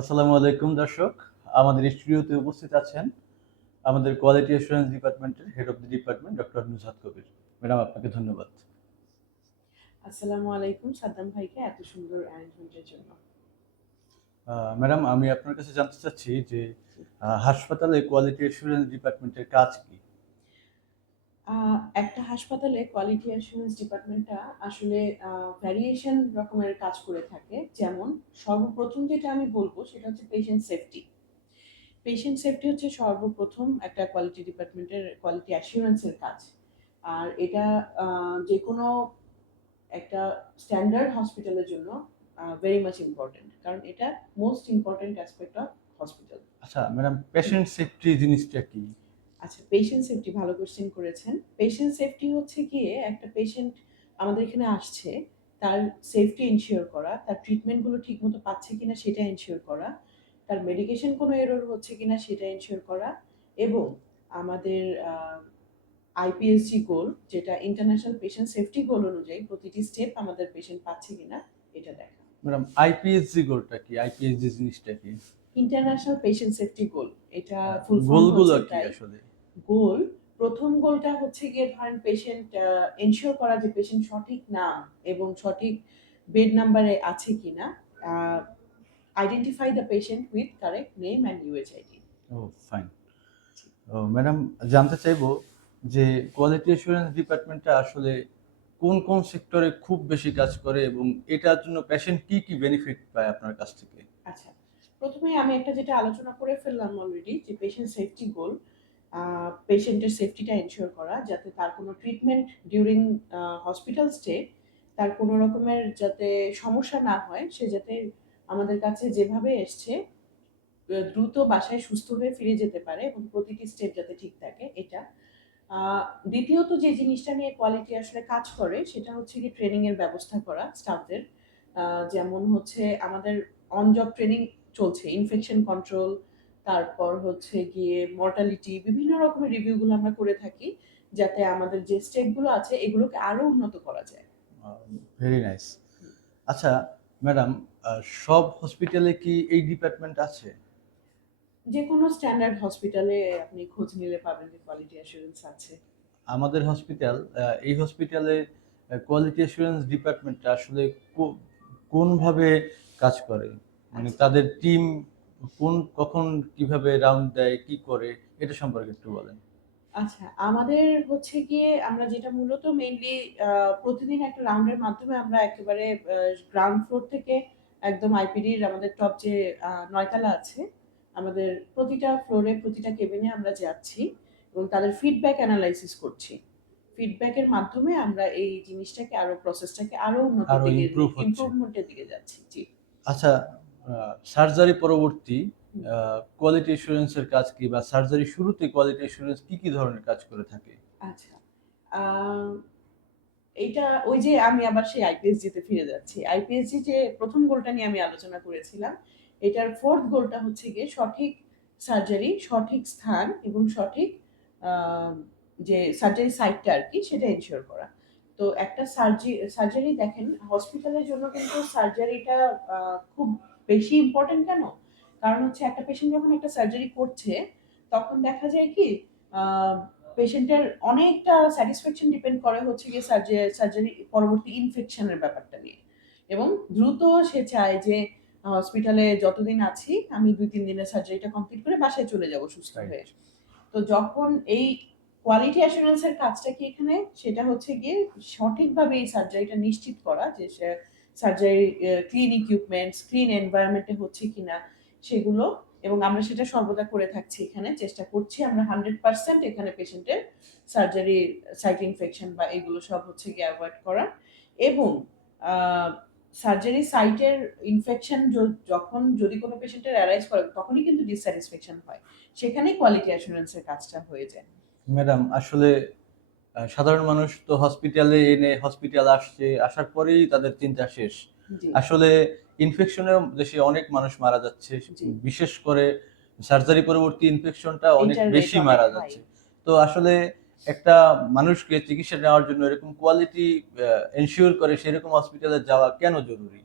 আসসালামু আলাইকুম দর্শক। আমাদের স্টুডিওতে উপস্থিত আছেন আমাদের কোয়ালিটি অ্যাসুরেন্স ডিপার্টমেন্টের head of the department doctor Nusad Kabir. Madam আপনাকে ধন্যবাদ। আসসালামু আলাইকুম সাদ্দাম ভাইকে এত সুন্দর অ্যারেঞ্জমেন্টের জন্য। ম্যাডাম আমি আপনার কাছে জানতে চাচ্ছি যে হাসপাতালে কোয়ালিটি অ্যাসুরেন্স ডিপার্টমেন্টের কাজ কি? একটা হাসপাতালে কোয়ালিটি অ্যাসুরেন্স ডিপার্টমেন্টটা আসলে ভ্যারিয়েশন রকমের কাজ করে থাকে। যেমন, সর্বপ্রথম যেটা আমি বলব সেটা হচ্ছে পেশেন্ট সেফটি পেশেন্ট সেফটি হচ্ছে সর্বপ্রথম একটা কোয়ালিটি ডিপার্টমেন্টের কোয়ালিটি অ্যাসুরেন্সের কাজ। আর এটা যে কোনো একটা স্ট্যান্ডার্ড হসপিটালের জন্য ভেরি মাচ ইম্পর্টেন্ট কারণ এটা most important aspect of hospital আচ্ছা ম্যাডাম পেশেন্ট সেফটি জিনিসটা কি? আচ্ছা পেশেন্ট সেফটি ভালো কোশ্চেন করেছেন। পেশেন্ট সেফটি হচ্ছে গিয়ে একটা পেশেন্ট আমাদের এখানে আসছে, তার সেফটি ইনশিওর করা, তার ট্রিটমেন্টগুলো ঠিকমতো পাচ্ছে কিনা সেটা ইনশিওর করা, তার মেডিকেশন কোনো এরর হচ্ছে কিনা সেটা ইনশিওর করা এবং আমাদের আইপিএসজি গোল যেটা ইন্টারন্যাশনাল পেশেন্ট সেফটি গোল অনুযায়ী প্রতিটি স্টেপ আমাদের পেশেন্ট পাচ্ছে কিনা, এটা দেখা। ম্যাডাম আইপিএসজি গোলটা কি? আইপিএসজি জিনিসটা কি? ইন্টারন্যাশনাল পেশেন্ট সেফটি গোল এটা ফুল গোলগুলো কি আসলে? গোল প্রথম গোলটা হচ্ছে গিয়ে ধরেন পেশেন্ট এনশিওর করা যে পেশেন্ট সঠিক নাম এবং সঠিক বেড নাম্বারে আছে কিনা identify the patient with correct name and UHID O fine ও ম্যাডাম জানতে চাইব যে কোয়ালিটি অ্যাসুরেন্স ডিপার্টমেন্টটা আসলে কোন কোন সেক্টরে খুব বেশি কাজ করে এবং এটার জন্য পেশেন্ট কি কি বেনিফিট পায় আপনার কাছ থেকে? আচ্ছা প্রথমে আমি একটা যেটা আলোচনা করে ফেললাম অলরেডি যে পেশেন্ট সেফটি গোল পেশেন্টের সেফটিটা এনশিওর করা, যাতে তার কোনো ট্রিটমেন্ট ডিউরিং হসপিটাল স্টে তার কোনো রকমের যাতে সমস্যা না হয়, সে যাতে আমাদের কাছে যেভাবে এসছে দ্রুত বাসায় সুস্থ হয়ে ফিরে যেতে পারে এবং প্রতিটি স্টেপ যাতে ঠিক থাকে, এটা। দ্বিতীয়ত যে জিনিসটা নিয়ে কোয়ালিটি আসলে কাজ করে, সেটা হচ্ছে কি ট্রেনিংয়ের ব্যবস্থা করা স্টাফদের যেমন হচ্ছে আমাদের অন জব ট্রেনিং চলছে ইনফেকশন কন্ট্রোল তারপর হচ্ছে গিয়ে মর্টালিটি বিভিন্ন রকমের রিভিউগুলো আমরা করে থাকি যাতে আমাদের যে স্টেপগুলো আছে এগুলোকে আরও উন্নত করা যায়। ভেরি নাইস আচ্ছা ম্যাডাম সব হসপিটালে কি এই ডিপার্টমেন্ট আছে? যে কোনো স্ট্যান্ডার্ড হসপিটালে আপনি খোঁজ নিলে পাবেন যে কোয়ালিটি অ্যাসুরেন্স আছে। আমাদের হসপিটাল এই হসপিটালে কোয়ালিটি অ্যাসুরেন্স ডিপার্টমেন্টটা আসলে কোনভাবে কাজ করে? মানে আচ্ছা। তাদের টিম কোন কখন কীভাবে রাউন্ড দেয় কি করে এটা সম্পর্কে একটু বলেন। আচ্ছা আমাদের হচ্ছে গিয়ে আমরা যেটা মূলত মেইনলি প্রতিদিন একটা রাউন্ডের মাধ্যমে আমরা একেবারে গ্রাউন্ড ফ্লোর থেকে একদম আইপিডির আমাদের টপ যে নয়তলা আছে আমাদের প্রতিটা ফ্লোরে প্রতিটা কেবিনে আমরা যাচ্ছি এবং তাদের ফিডব্যাক অ্যানালাইসিস করছি। ফিডব্যাকের মাধ্যমে আমরা এই জিনিসটাকে আরও প্রসেসটাকে আরও উন্নতির আরও দিকে ইমপ্রুভমেন্টের দিকে যাচ্ছি জি। আচ্ছা সার্জারি পরবর্তী কোয়ালিটি অ্যাসুরেন্সের কাজ কি বা সার্জারি শুরুতে কোয়ালিটি অ্যাসুরেন্স কি কি ধরনের কাজ করে থাকে? আচ্ছা এইটা ওই যে আমি আবার সেই আইপিএসজি তে ফিরে যাচ্ছি। আইপিএসজি যে প্রথম গোলটা নিয়ে আমি আলোচনা করেছিলাম, এটার ফোর্থ গোলটা হচ্ছে গিয়ে সঠিক সার্জারি সঠিক স্থান এবং সঠিক যে সার্জারি সাইটটা আর কি, সেটা এনশিওর করা। তো একটা সার্জি সার্জারি দেখেন হসপিটালের জন্য কিন্তু সার্জারিটা খুব বেশি ইম্পর্টেন্ট কেন? কারণ হচ্ছে একটা পেশেন্ট যখন একটা সার্জারি করছে তখন দেখা যায় কি পেশেন্টের অনেকটা স্যাটিসফ্যাকশন ডিপেন্ড করে হচ্ছে গিয়ে সার্জারি পরবর্তী ইনফেকশনের ব্যাপারটা নিয়ে। এবং দ্রুত সে চায় যে হসপিটালে যতদিন আছি আমি দুই তিন দিনের সার্জারিটা কমপ্লিট করে বাসায় চলে যাব সুস্থ হয়ে। তো যখন এই কোয়ালিটি অ্যাসুরেন্সের কাজটা কি এখানে? সেটা হচ্ছে গিয়ে সঠিকভাবে এই সার্জারিটা নিশ্চিত করা যে সার্জারি ক্লিন ইকুইপমেন্টস ক্লিন এনভায়রনমেন্টে হচ্ছে কিনা সেগুলো, এবং আমরা সেটা সর্বদা করে থাকছি এখানে, চেষ্টা করছি আমরা হান্ড্রেড পার্সেন্ট এখানে পেশেন্টের সার্জারি সাইট ইনফেকশন বা এগুলো সব হচ্ছে গিয়ে অ্যাভয়েড করা। এবং সার্জারি সাইটের ইনফেকশন যখন যদি কোনো পেশেন্টের অ্যারাইজ করে, তখনই কিন্তু ডিসস্যাটিসফ্যাকশন হয়। সেখানেই কোয়ালিটি অ্যাসুরেন্সের কাজটা হয়ে যায়। ম্যাডাম আসলে সাধারণ মানুষ তো হসপিটালে এনে হসপিটাল আসছে আসার পরেই তাদের চিন্তা শেষ। আসলে ইনফেকশনে দেশে অনেক মানুষ মারা যাচ্ছে বিশেষ করে সার্জারি পরবর্তী ইনফেকশনটা অনেক বেশি মারা যাচ্ছে। তো আসলে একটা মানুষকে চিকিৎসা নেওয়ার জন্য এরকম কোয়ালিটি এনশিওর করে সেরকম হসপিটালে যাওয়া কেন জরুরি?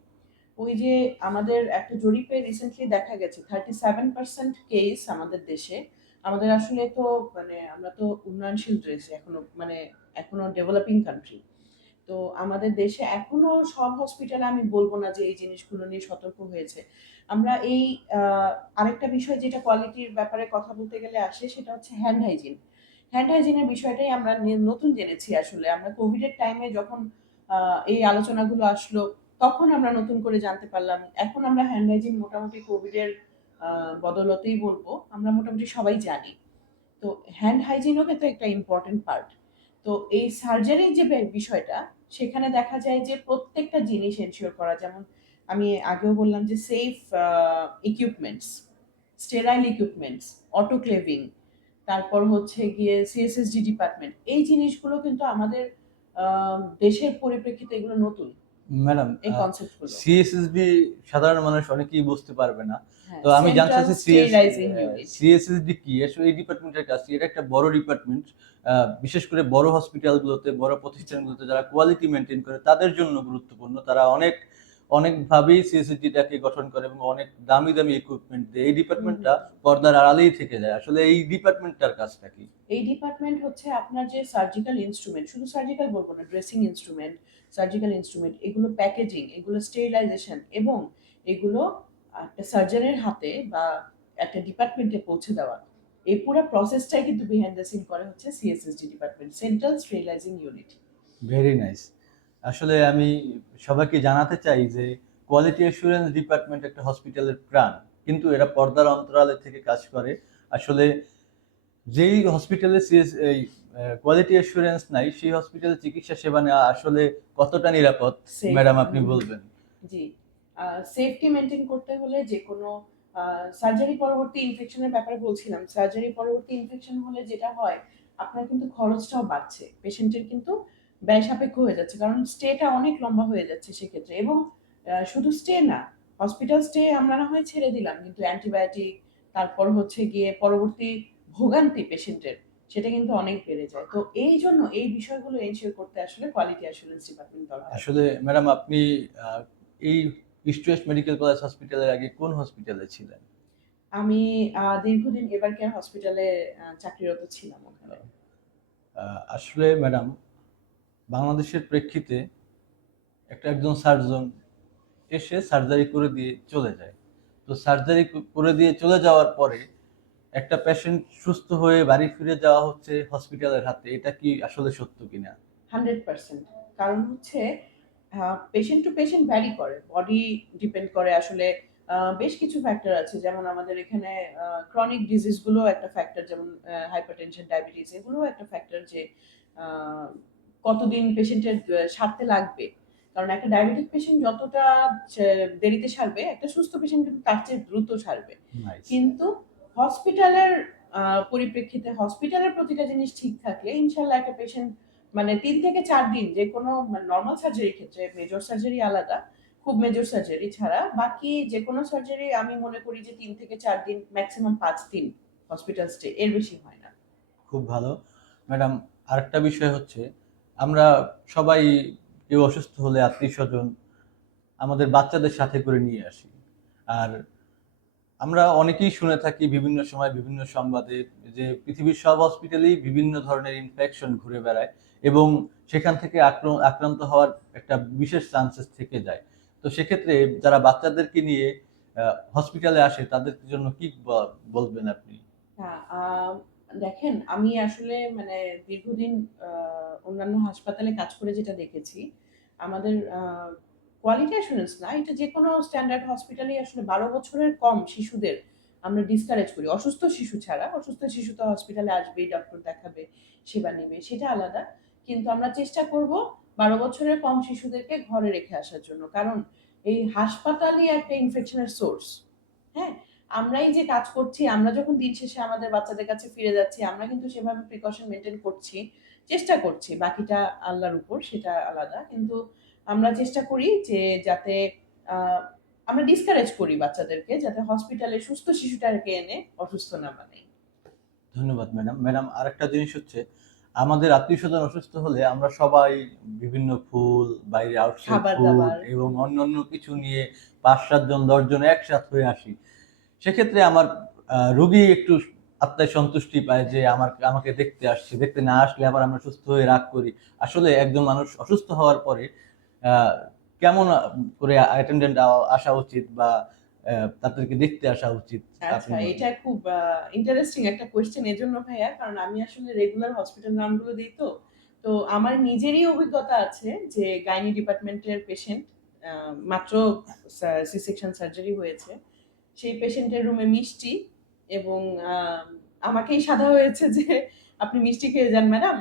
ওই যে আমাদের একটা জরিপে রিসেন্টলি দেখা গেছে থার্টি সেভেন পার্সেন্ট কেস আমাদের দেশে আমাদের আসলে তো মানে আমরা তো উন্নয়নশীল দেশ এখনও মানে এখনও ডেভেলপিং কান্ট্রি তো আমাদের দেশে এখনও সব হসপিটালে আমি বলব না যে এই জিনিসগুলো নিয়ে সতর্ক হয়েছে। আমরা এই আরেকটা বিষয় যেটা কোয়ালিটির ব্যাপারে কথা বলতে গেলে আসে, সেটা হচ্ছে হ্যান্ড হাইজিন হ্যান্ড হাইজিনের বিষয়টাই আমরা নতুন জেনেছি আসলে। আমরা কোভিডের টাইমে যখন এই আলোচনাগুলো আসলো, তখন আমরা নতুন করে জানতে পারলাম। এখন আমরা হ্যান্ড হাইজিন মোটামুটি কোভিডের বদলতেই বলব, আমরা মোটামুটি সবাই জানি। তো হ্যান্ড হাইজিনও কিন্তু একটা ইম্পর্টেন্ট পার্ট তো এই সার্জারির যে বিষয়টা, সেখানে দেখা যায় যে প্রত্যেকটা জিনিস এনশিওর করা, যেমন আমি আগেও বললাম যে safe equipments sterile equipments autoclaving তারপর হচ্ছে গিয়ে সিএসএসডি ডিপার্টমেন্ট এই জিনিসগুলো কিন্তু আমাদের দেশের পরিপ্রেক্ষিতে এগুলো নতুন। ম্যাডাম এই কনসেপ্টগুলো সিএসএসডি সাধারণ মানুষ অনেকেই বুঝতে পারবে না। হ্যাঁ, তো আমি জানতে চাচ্ছি সিএসএসবি সিএসএসডি কি? আসলে এই ডিপার্টমেন্টের কাজ কি? এটা একটা বড় ডিপার্টমেন্ট বিশেষ করে বড় হসপিটালগুলোতে বড় প্রতিষ্ঠানগুলোতে যারা কোয়ালিটি মেনটেন করে তাদের জন্য গুরুত্বপূর্ণ। তারা অনেক অনেকভাবেই সিএসএসডিটাকে গঠন করে এবং অনেক দামি দামি ইকুইপমেন্ট দেয় এই ডিপার্টমেন্টটা পর্দার আড়ালেই থেকে যায়। আসলে এই ডিপার্টমেন্টটার কাজটা কি? এই ডিপার্টমেন্ট হচ্ছে আপনার যে সার্জিক্যাল ইনস্ট্রুমেন্ট শুধু সার্জিক্যাল বলব না ড্রেসিং ইনস্ট্রুমেন্ট সার্জিক্যাল ইনস্ট্রুমেন্ট এগুলো প্যাকেজিং এগুলো স্টেরিলাইজেশন এবং এগুলো একটা সার্জনের হাতে বা একটা ডিপার্টমেন্টে পৌঁছে দেওয়া। এই পুরো প্রসেসটাই কিন্তু বিহাইন্ড দ্য সিন করে হচ্ছে CSSD department central sterilizing unit very nice আসলে আমি সবাইকে জানাতে চাই যে কোয়ালিটি অ্যাসুরেন্স ডিপার্টমেন্ট একটা হসপিটালের প্রাণ। কিন্তু এরা পর্দার অন্তরালে থেকে কাজ করে। আসলে যেই হসপিটালে এই কোয়ালিটি অ্যাসুরেন্স নাই সেই হসপিটালে চিকিৎসা সেবা নেওয়া আসলে কতটা নিরাপদ. ম্যাডাম আপনি বলবেন? জি। সেফটি মেনটেন করতে হলে যে কোনো সার্জারি পরবর্তী ইনফেকশনের ব্যাপারে বলছিলাম। সার্জারি পরবর্তী ইনফেকশন হলে যেটা হয় আপনার কিন্তু খরচটাও বাড়ছে। পেশেন্টের কিন্তু ব্যয় সাপেক্ষ হয়ে যাচ্ছে কারণ স্টেটা অনেক লম্বা হয়ে যাচ্ছে সেক্ষেত্রে। এবং শুধু স্টে না হসপিটাল স্টে আমরা না হয় ছেড়ে দিলাম কিন্তু অ্যান্টিবায়োটিক তারপর হচ্ছে গিয়ে পরবর্তী ভোগান্তি পেশেন্টের সেটা কিন্তু অনেক বেড়ে যায়। তো এই জন্য এই বিষয়গুলো এনশিওর করতে আসলে কোয়ালিটি অ্যাসুরেন্স ডিপার্টমেন্ট দরকার। আসলে ম্যাডাম আপনি এই ইস্ট ওয়েস্ট মেডিকেল কলেজ হসপিটালের আগে কোন হসপিটালে ছিলেন? আমি দীর্ঘদিন এবার কেয়ার হসপিটালে চাকরিরত ছিলাম ওখানে। আসলে ম্যাডাম বাংলাদেশের প্রেক্ষিতে একটা একজন সার্জন এসে সার্জারি করে দিয়ে চলে যায়। তো সার্জারি করে দিয়ে চলে যাওয়ার পরে একটা পেশেন্ট সুস্থ হয়ে বাড়ি ফিরে যাওয়া হচ্ছে হসপিটালের হাতে। এটা কি আসলে সত্য কিনা? Hundred percent. কারণ হচ্ছে পেশেন্ট টু পেশেন্ট ভ্যারি করে। বডি ডিপেন্ড করে আসলে বেশ কিছু ফ্যাক্টর আছে। যেমন আমাদের এখানে ক্রনিক ডিজিজগুলো একটা ফ্যাক্টর যেমন হাইপারটেনশন ডায়াবেটিস এগুলোও একটা ফ্যাক্টর যে কতদিন পেশেন্টের সারতে লাগবে? কারণ একটা ডায়াবেটিক পেশেন্ট যতটা দেরিতে সারবে একটা সুস্থ পেশেন্ট কিন্তু তার চেয়ে দ্রুত সারবে। কিন্তু হসপিটালের পরিপ্রেক্ষিতে হসপিটালের প্রতিটা জিনিস ঠিক থাকলে ইনশাল্লাহ একটা পেশেন্ট মানে তিন থেকে চার দিন যে কোনো নর্মাল সার্জারির ক্ষেত্রে মেজর সার্জারি আলাদা খুব মেজর সার্জারি ছাড়া বাকি যে কোনো সার্জারি আমি মনে করি যে তিন থেকে চার দিন ম্যাক্সিমাম পাঁচ দিন হসপিটাল স্টে এর বেশি হয় না। খুব ভালো। ম্যাডাম আরেকটা বিষয় হচ্ছে আমরা সবাই কেউ অসুস্থ হলে আত্মীয় স্বজন আমাদের বাচ্চাদের সাথে করে নিয়ে আসি। আর আমরা অনেকেই শুনে থাকি বিভিন্ন সময় বিভিন্ন সংবাদে যে পৃথিবীর সব হসপিটালেই বিভিন্ন ধরনের ইনফেকশন ঘুরে বেড়ায় এবং সেখান থেকে আক্র- আক্রান্ত হওয়ার একটা বিশেষ চান্সেস থেকে যায়। তো সেক্ষেত্রে যারা বাচ্চাদেরকে নিয়ে হসপিটালে আসে তাদের জন্য কি বলবেন আপনি? হ্যাঁ দেখেন, আমি আসলে মানে দীর্ঘদিন অন্যান্য হাসপাতালে কাজ করে যেটা দেখেছি, আমাদের কোয়ালিটি অ্যাসুরেন্স না, এটা যে কোনো স্ট্যান্ডার্ড হসপিটালে আসলে বারো বছরের কম শিশুদের আমরা ডিসকারেজ করি। অসুস্থ শিশু ছাড়া, অসুস্থ শিশু তো হসপিটালে আসবেই ডক্টর দেখাবে, সেবা নেবে, সেটা আলাদা। কিন্তু আমরা চেষ্টা করব বারো বছরের কম শিশুদেরকে ঘরে রেখে আসার জন্য। কারণ এই হাসপাতালই একটা ইনফেকশনের সোর্স হ্যাঁ? আমরাই যে কাজ করছি আমরা যখন দিন শেষে আমাদের বাচ্চাদের কাছে ফিরে যাচ্ছি আমরা কিন্তু সেভাবে প্রিকশন মেনটেন করছি চেষ্টা করছি। বাকিটা আল্লাহর উপর সেটা আলাদা। কিন্তু আমরা চেষ্টা করি যে যাতে আমরা ডিসকারেজ করি বাচ্চাদেরকে যাতে হসপিটালে সুস্থ শিশুটাকে এনে অসুস্থ না বানাই। ধন্যবাদ ম্যাডাম ম্যাডাম আরেকটা জিনিস হচ্ছে আমাদের আত্মীয় স্বজন অসুস্থ হলে আমরা সবাই বিভিন্ন ফুল বাইরে আউটসাইড দাবার। এবং অন্যান্য কিছু নিয়ে পাঁচ সাতজন দশজন একসাথ হয়ে আসি। সেক্ষেত্রে আমার রোগী একটু আত্মায় সন্তুষ্টি পায় যে আমার আমাকে দেখতে আসছে। দেখতে না আসলে আবার আমরা সুস্থ হয়ে রাগ করি। আসলে একজন মানুষ অসুস্থ হওয়ার পরে কেমন করে অ্যাটেন্ডেন্ট আসা উচিত বা তাদেরকে দেখতে আসা উচিত? আচ্ছা এটা খুব ইন্টারেস্টিং একটা কোয়েশ্চেন এজন্য ভাইয়া কারণ আমি আসলে রেগুলার হসপিটাল রাউন্ডগুলো দিই তো। তো আমার নিজেরই অভিজ্ঞতা আছে যে গাইনি ডিপার্টমেন্টের পেশেন্ট মাত্র সি সেকশন সার্জারি হয়েছে। সেই পেশেন্টের রুমে মিষ্টি এবং আমাকেই সাদা হয়েছে যে আপনি মিষ্টি খেয়ে যান ম্যাডাম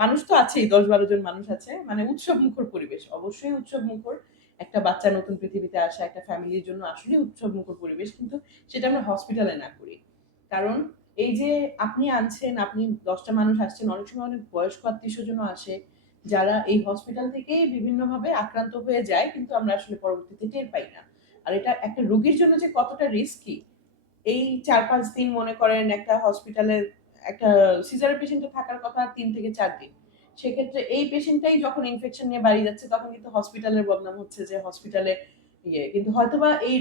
মানুষ তো আছেই দশ বারো জন মানুষ আছে। মানে উৎসব মুখর পরিবেশ, অবশ্যই উৎসব মুখর একটা বাচ্চা নতুন পৃথিবীতে আসা, একটা ফ্যামিলির জন্য আসলে উৎসব মুখর পরিবেশ, কিন্তু সেটা আমরা হসপিটালে না করি। কারণ এই যে আপনি আনছেন, আপনি দশটা মানুষ আসছেন, অনেক সময় অনেক বয়স্ক আত্মীয় স্বজনও আসে, যারা এই হসপিটাল থেকেই বিভিন্নভাবে আক্রান্ত হয়ে যায়, কিন্তু আমরা আসলে পরবর্তীতে টের পাই না। আর এটা একটা রোগীর জন্য যে কতটা রিস্কি এই চার পাঁচ দিন মনে করেন একটা হসপিটালে একটা সিজারের পেশেন্টে থাকার কথা তিন থেকে চার দিন। সেক্ষেত্রে এই পেশেন্টটাই যখন ইনফেকশন নিয়ে বাড়ি যাচ্ছে, তখন কিন্তু হসপিটালের বদনাম হচ্ছে যে হসপিটালে ইয়ে। কিন্তু হয়তোবা এই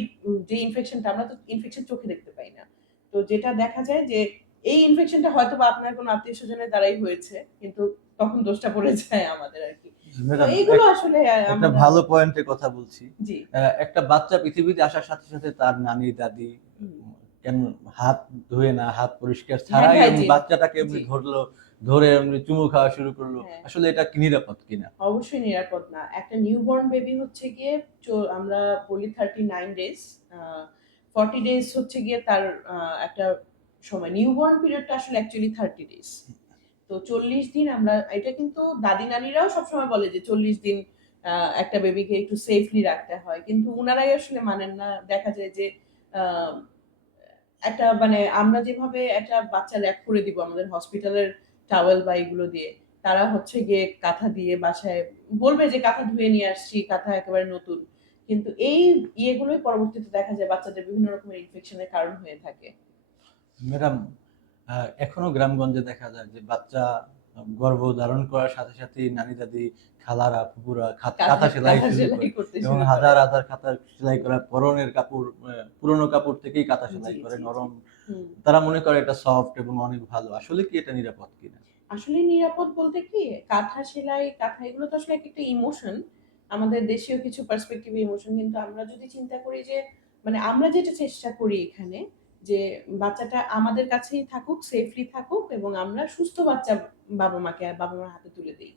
যে ইনফেকশনটা আমরা তো ইনফেকশন চোখে দেখতে পাই না। তো যেটা দেখা যায় যে এই ইনফেকশনটা হয়তোবা আপনার কোনো আত্মীয় স্বজনের দ্বারাই হয়েছে, কিন্তু তখন দোষটা পড়ে যায় আমাদের আর কি। ম্যাডাম আসলে একটা ভালো পয়েন্টের কথা বলছি। একটা বাচ্চা পৃথিবীতে আসার সাথে সাথে তার নানি দাদি কেন হাত ধুয়ে না হাত পরিষ্কার ছাড়াই হ্যাঁ, এমনি বাচ্চাটাকে এমনি ধরলো ধরে এমনি চুমু খাওয়া শুরু করল। হ্যাঁ। আসলে এটা কি নিরাপদ কিনা? অবশ্যই নিরাপদ না। একটা নিউবর্ন বেবি হচ্ছে গিয়ে আমরা বলি thirty nine days forty days হচ্ছে গিয়ে তার একটা সময় নিউবর্ন পিরিয়ডটা আসলে অ্যাকচুয়ালি থার্টি ডেজ তো চল্লিশ দিন আমরা, এটা কিন্তু দাদি নানিরাও সবসময় বলে যে চল্লিশ দিন একটা বেবিকে একটু সেফলি রাখতে হয়। কিন্তু ওনারাই আসলে মানেন না। দেখা যায় যে একটা মানে আমরা যেভাবে একটা বাচ্চা র্যাপ করে দিব আমাদের হসপিটালের টাওয়েল বা এগুলো দিয়ে, তারা হচ্ছে গিয়ে কাঁথা দিয়ে বাসায় বলবে যে কাঁথা ধুয়ে নিয়ে আসছি, কাঁথা একেবারে নতুন। কিন্তু এই ইয়েগুলোই পরবর্তীতে দেখা যায় বাচ্চাদের বিভিন্ন রকমের ইনফেকশনের কারণ হয়ে থাকে। ম্যাডাম এখনও গ্রামগঞ্জে দেখা যায় যে বাচ্চা গর্ভ ধারণ করার সাথে সাথে নানি দাদি খালারা ফুপুরা খাত- সেলাই এবং হাজার হাজার কাঁথা সেলাই করা পরনের কাপড় পুরনো কাপড় থেকেই কাঁথা সেলাই করে। নরম। তারা মনে করে এটা সফট এবং অনেক ভালো। আসলে কি এটা নিরাপদ কিনা? আসলে নিরাপদ বলতে কি কাঁথা সেলাই কাঁথা এগুলো তো আসলে একটা ইমোশন আমাদের দেশীয় কিছু পার্সপেক্টিভ ইমোশন কিন্তু আমরা যদি চিন্তা করি যে মানে আমরা যেটা চেষ্টা করি এখানে যে বাচ্চাটা আমাদের কাছেই থাকুক সেফলি থাকুক এবং আমরা সুস্থ বাচ্চা বাবা মাকে আর বাবা মার হাতে তুলে দিই।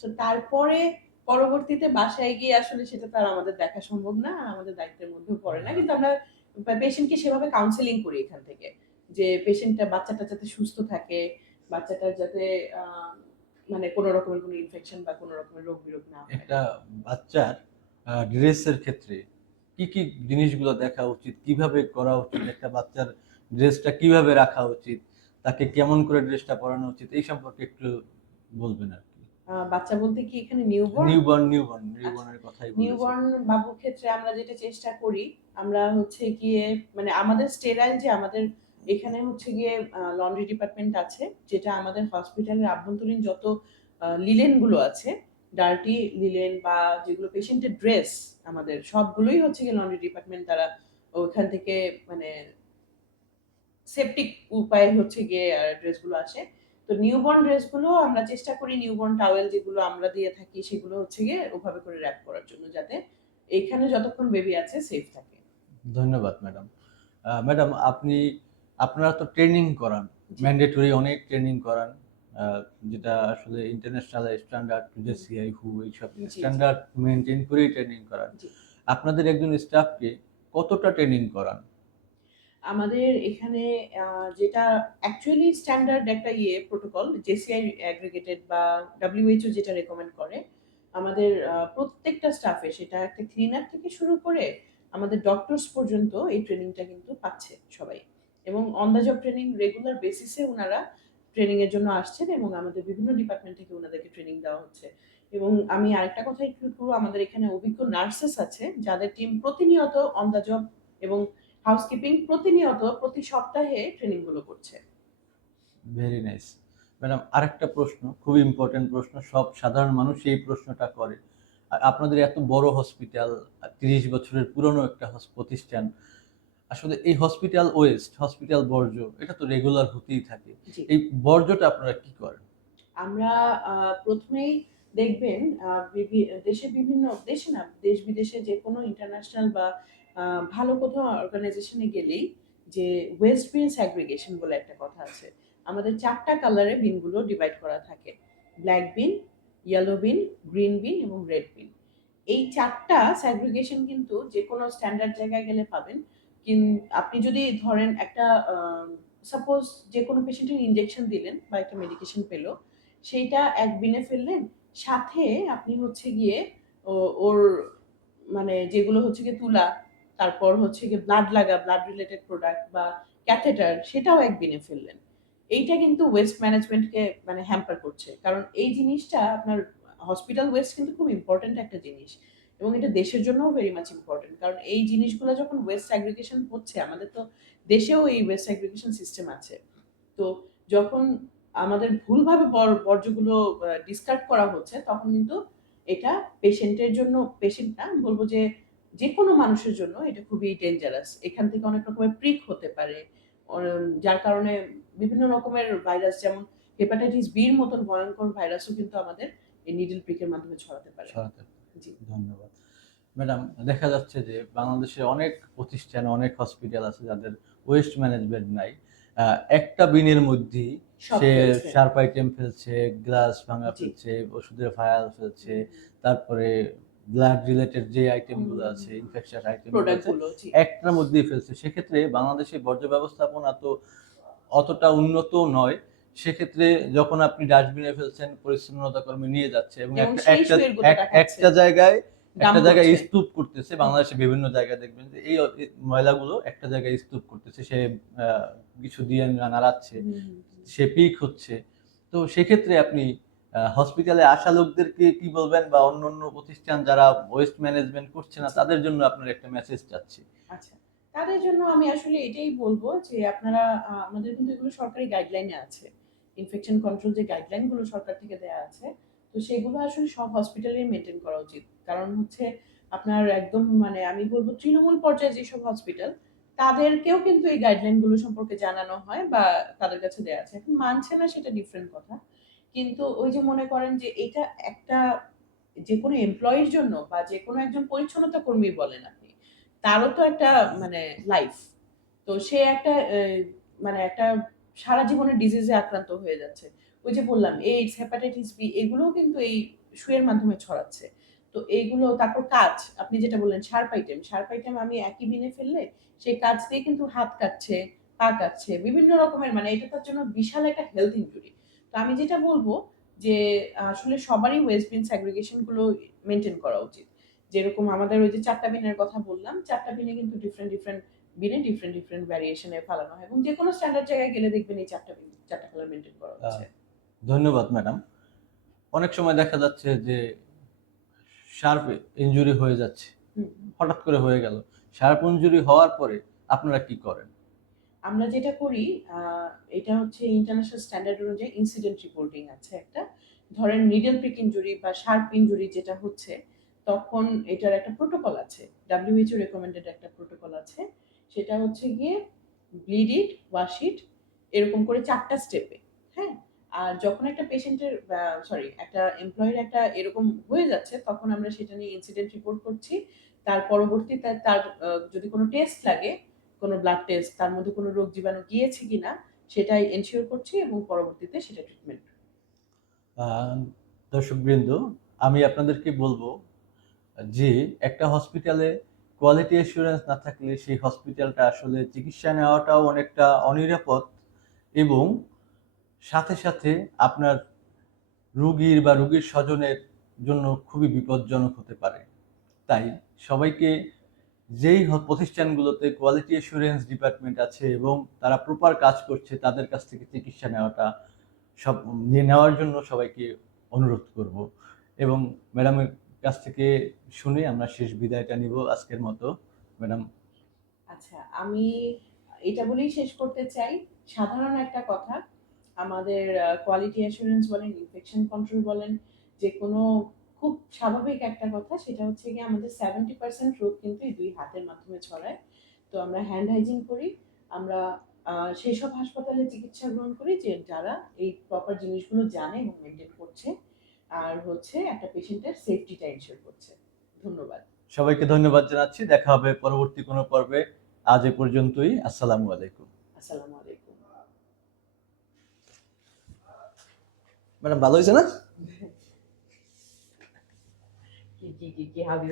তো তারপরে পরবর্তীতে বাসায় গিয়ে আসলে সেটা তো আর আমাদের দেখা সম্ভব না আমাদের দায়িত্বের মধ্যেও পড়ে না। কিন্তু আমরা পেশেন্টকে সেভাবে কাউন্সেলিং করি এখান থেকে যে পেশেন্টটা বাচ্চাটা যাতে সুস্থ থাকে বাচ্চাটার যাতে মানে কোনো রকমের কোনো ইনফেকশন বা কোনো রকমের রোগ বিরোগ না হয়। একটা বাচ্চার ড্রেসের ক্ষেত্রে কি কি জিনিসগুলো দেখা উচিত? কীভাবে করা উচিত একটা বাচ্চার ড্রেসটা? কীভাবে রাখা উচিত? তাকে কেমন করে ড্রেসটা পরানো উচিত? এই সম্পর্কে একটু বলবেন আর কি। বাচ্চা বলতে কি এখানে নিউবর্ন নিউবর্ন নিউবর্ন নিউবর্নের কথাই নিউবর্ন বাবুর ক্ষেত্রে আমরা যেটা চেষ্টা করি আমরা হচ্ছে গিয়ে মানে আমাদের স্টেরাইল যে আমাদের এখানে হচ্ছে গিয়ে লন্ড্রি ডিপার্টমেন্ট আছে যেটা আমাদের হসপিটালের আভ্যন্তরীণ যত লিলেনগুলো আছে ডার্টি লিলেন বা যেগুলো পেশেন্টের ড্রেস আমাদের সবগুলোই হচ্ছে গিয়ে লন্ড্রি ডিপার্টমেন্ট তারা ওখান থেকে মানে সেপটিক উপায়ে হচ্ছে গিয়ে ড্রেসগুলো আসে। তো নিউবর্ন ড্রেসগুলো আমরা চেষ্টা করি নিউবর্ন টাওয়েল যেগুলো আমরা দিয়ে থাকি সেগুলো হচ্ছে গিয়ে ওভাবে করে র্যাপ করার জন্য যাতে এখানে যতক্ষণ বেবি আছে সেফ থাকে। ধন্যবাদ ম্যাডাম ম্যাডাম আপনি আপনারা তো ট্রেনিং করান ম্যান্ডেটরি অনেক ট্রেনিং করান। যেটা আসলে ইন্টারন্যাশনাল স্ট্যান্ডার্ড যে সিআই হু এইসব। স্ট্যান্ডার্ড মেনটেন করেই ট্রেনিং করান। আপনাদের একজন স্টাফকে কতটা ট্রেনিং করান? আমাদের এখানে যেটা অ্যাকচুয়ালি স্ট্যান্ডার্ড একটা ইয়ে প্রোটোকল জেসিআই অ্যাগ্রিগেটেড বা ডাব্লিউএইচও যেটা রেকমেন্ড করে আমাদের প্রত্যেকটা স্টাফে সেটা একটা ক্লিনার থেকে শুরু করে আমাদের ডক্টরস পর্যন্ত এই ট্রেনিংটা কিন্তু পাচ্ছে সবাই। এবং on the job training regular বেসিসে ওনারা ট্রেনিং এর জন্য আসছেন এবং আমাদের বিভিন্ন ডিপার্টমেন্ট থেকে ওনাদেরকে ট্রেনিং দেওয়া হচ্ছে। এবং আমি আরেকটা কথা একটু করব আমাদের এখানে অভিজ্ঞ নার্সেস আছে, যাদের টিম প্রতিনিয়ত অন দ্য জব এবং হাউসকিপিং প্রতিনিয়ত প্রতি সপ্তাহে ট্রেনিংগুলো করছে। ভেরি নাইস ম্যাডাম আরেকটা প্রশ্ন, খুব ইম্পর্টেন্ট প্রশ্ন, সব সাধারণ মানুষ এই প্রশ্নটা করে। আপনাদের এত বড় হসপিটাল তিরিশ বছরের পুরনো একটা প্রতিষ্ঠান আসলে এই হসপিটাল ওয়েস্ট হসপিটাল বর্জ্য এটা তো রেগুলার হতেই থাকে। এই বর্জ্যটা আপনারা কি করেন? আমরা প্রথমেই দেখবেন দেশে বিভিন্ন দেশে না দেশ বিদেশে যে কোনো ইন্টারন্যাশনাল বা ভালো কোথাও অর্গানাইজেশনে গেলেই যে ওয়েস্ট বিন স্যাগ্রিগেশন বলে একটা কথা আছে আমাদের চারটা কালারে বিনগুলো ডিভাইড করা থাকে। Black bin yellow bin green bin এবং রেড বিন এই চারটা স্যাগ্রিগেশন কিন্তু যে কোনো স্ট্যান্ডার্ড জায়গায় গেলে পাবেন। কিন আপনি যদি ধরেন একটা সাপোজ যে কোনো পেশেন্টের ইনজেকশন দিলেন বা একটা মেডিকেশন পেল, সেইটা এক বিনে ফেললেন, সাথে আপনি হচ্ছে গিয়ে ওর মানে যেগুলো হচ্ছে গিয়ে তুলা, তারপর হচ্ছে গিয়ে ব্লাড লাগা ব্লাড রিলেটেড প্রোডাক্ট বা ক্যাথেটার সেটাও এক বিনে ফেললেন। এইটা কিন্তু ওয়েস্ট ম্যানেজমেন্টকে মানে হ্যাম্পার করছে। কারণ এই জিনিসটা আপনার হসপিটাল ওয়েস্ট কিন্তু খুব ইম্পর্ট্যান্ট একটা জিনিস। এবং এটা দেশের জন্যও ভেরি মাচ ইম্পর্টেন্ট কারণ এই জিনিসগুলো যখন ওয়েস্ট অ্যাগ্রিগেশন হচ্ছে, আমাদের তো দেশেও এই ওয়েস্ট অ্যাগ্রিগেশন সিস্টেম আছে। তো যখন আমাদের ভুলভাবে বর্জ্যগুলো ডিসকার্ড করা হচ্ছে, তখন কিন্তু এটা পেশেন্টের জন্য পেশেন্ট না, আমি বলব যে যে কোনো মানুষের জন্য এটা খুবই ডেঞ্জারাস এখান থেকে অনেক রকমের প্রিক হতে পারে। যার কারণে বিভিন্ন রকমের ভাইরাস যেমন হেপাটাইটিস বির মতন ভয়ঙ্কর ভাইরাসও কিন্তু আমাদের এই নিডল প্রিকের মাধ্যমে ছড়াতে পারে। জি। ধন্যবাদ। ম্যাডাম দেখা যাচ্ছে যে বাংলাদেশে অনেক প্রতিষ্ঠান অনেক হসপিটাল আছে যাদের ওয়েস্ট ম্যানেজমেন্ট নাই। একটা বিনের মধ্যেই সে। শার্প আইটেম ফেলছে গ্লাস ভাঙা ফেলছে ওষুধের ফায়াল ফেলছে তারপরে ব্লাড রিলেটেড যে আইটেমগুলো আছে ইনফেকশন আইটেম একটার মধ্যেই ফেলছে। সেক্ষেত্রে বাংলাদেশে বর্জ্য ব্যবস্থাপনা তো অতটা উন্নত নয়। সেক্ষেত্রে যখন আপনি ডাস্টবিনে ফেলছেন পরিচ্ছন্নতা কর্মী নিয়ে যাচ্ছে এবং একটা জায়গায় একটা জায়গায় স্তূপ করতেছে। বাংলাদেশে বিভিন্ন জায়গায় দেখবেন যে এই ময়লাগুলো একটা জায়গায় স্তূপ করতেছে। সে কিছু দিয়ে নাড়াচ্ছে। সে পিক হচ্ছে। তো সেক্ষেত্রে আপনি হসপিটালে আসা লোকদেরকে কি বলবেন বা অন্য অন্য প্রতিষ্ঠান যারা ওয়েস্ট ম্যানেজমেন্ট করছে না তাদের জন্য আপনার একটা মেসেজ চাচ্ছি আচ্ছা। তাদের জন্য আমি আসলে এটাই বলব যে আপনারা আমাদের কিন্তু এগুলো সরকারি গাইডলাইনে আছে। ইনফেকশন কন্ট্রোল যে গাইডলাইনগুলো সরকার থেকে দেওয়া আছে, তো সেগুলো আসলে সব হসপিটালেই মেনটেন করা উচিত। কারণ হচ্ছে আপনার একদম মানে আমি বলব তৃণমূল পর্যায়ে যেসব হসপিটাল তাদেরকেও কিন্তু এই গাইডলাইনগুলো সম্পর্কে জানানো হয় বা তাদের কাছে দেওয়া আছে। এখন মানছে না সেটা ডিফারেন্ট কথা। কিন্তু ওই যে মনে করেন যে এটা একটা যে কোনো এমপ্লয়ির জন্য বা যে কোনো একজন পরিচ্ছন্নতা কর্মী বলেন আপনি, তারও তো একটা মানে লাইফ তো সে একটা মানে একটা সারা জীবনের ডিজিজে আক্রান্ত হয়ে যাচ্ছে। ওই যে বললাম এইডস হেপাটাইটিস বি এগুলোও কিন্তু এই শুয়ের মাধ্যমে ছড়াচ্ছে। তো এইগুলো, তারপর কাজ, আপনি যেটা বললেন শার্প আইটেম শার্প আইটেম আমি একই বিনে ফেললে সেই কাজ দিয়ে কিন্তু হাত কাটছে, পা কাটছে, বিভিন্ন রকমের মানে এটা তার জন্য বিশাল একটা হেলথ ইনজুরি তো আমি যেটা বলব যে, আসলে সবারই ওয়েস্ট বিন স্যাগ্রিগেশনগুলো মেনটেন করা উচিত। যেরকম আমাদের ওই যে চারটা বিনের কথা বললাম চারটা বিনে কিন্তু ডিফারেন্ট ডিফারেন্ট বিনে ডিফারেন্ট ডিফারেন্ট ভ্যারিয়েশনে ফালানো হয় এবং যে কোনো স্ট্যান্ডার্ড জায়গায় গেলে দেখবেন এই চারটা চারটা কালার মেনটেন করা হচ্ছে। ধন্যবাদ ম্যাডাম অনেক সময় দেখা যাচ্ছে যে শার্প ইনজুরি হয়ে যাচ্ছে। হঠাৎ করে হয়ে গেল। শার্প ইনজুরি হওয়ার পরে আপনারা কি করেন? আমরা যেটা করি এটা হচ্ছে ইন্টারন্যাশনাল স্ট্যান্ডার্ড অনুযায়ী ইনসিডেন্ট রিপোর্টিং আছে একটা। ধরেন নিডল প্রিক ইনজুরি বা শার্প ইনজুরি যেটা হচ্ছে তখন এটার একটা প্রোটোকল আছে। ডাব্লিউএইচও রেকমেন্ডেড একটা প্রোটোকল আছে। সেটা হচ্ছে গিয়ে ব্লিড ইট ওয়াশ ইট এরকম করে চারটা স্টেপে হ্যাঁ? আর যখন একটা পেশেন্টের সরি একটা এমপ্লয়ের একটা এরকম হয়ে যাচ্ছে, তখন আমরা সেটা নিয়ে ইনসিডেন্ট রিপোর্ট করছি। তার পরবর্তীতে তার যদি কোনো টেস্ট লাগে, কোনো ব্লাড টেস্ট তার মধ্যে কোনো রোগ জীবাণু গিয়েছে কিনা, সেটাই এনশিওর করছি এবং পরবর্তীতে সেটা ট্রিটমেন্ট দর্শকবৃন্দ, আমি আপনাদেরকে বলব যে একটা হসপিটালে কোয়ালিটি অ্যাসুরেন্স না থাকলে সেই হসপিটালটা আসলে চিকিৎসা নেওয়াটাও অনেকটা অনিরাপদ এবং সাথে সাথে আপনার রুগীর বা রুগীর স্বজনের জন্য খুবই বিপজ্জনক হতে পারে। তাই সবাইকে যেই প্রতিষ্ঠানগুলোতে কোয়ালিটি অ্যাসুরেন্স ডিপার্টমেন্ট আছে এবং তারা প্রপার কাজ করছে, তাদের কাছ থেকে চিকিৎসা নেওয়াটা সব নেওয়ার জন্য সবাইকে অনুরোধ করব। এবং ম্যাডামের কাছ থেকে শুনে আমরা শেষ বিদায়টা নিব আজকের মতো। ম্যাডাম। আচ্ছা আমি এটা বলেই শেষ করতে চাই। সাধারণ একটা কথা, আমাদের কোয়ালিটি অ্যাসুরেন্স বলেন ইনফেকশন কন্ট্রোল বলেন, যে কোনো খুব স্বাভাবিক একটা কথা, সেটা হচ্ছে কি আমাদের সেভেন্টি পার্সেন্ট রোগ কিন্তু এই দুই হাতের মাধ্যমে ছড়ায়। তো আমরা হ্যান্ড হাইজিন করি, আমরা সেই সব হাসপাতালে চিকিৎসা গ্রহণ করি যে যারা এই প্রপার জিনিসগুলো জানে এবং মেনটেন করছে। আর হচ্ছে একটা পেশেন্টের সেফটিটা এনশিওর করছে। ধন্যবাদ। সবাইকে ধন্যবাদ জানাচ্ছি। দেখা হবে পরবর্তী কোনো পর্বে। আজ এ পর্যন্তই। আসসালামু আলাইকুম। আসসালামু আলাইকুম। ম্যাডাম ভালো হয়েছে না? কি কি কি কি হাবি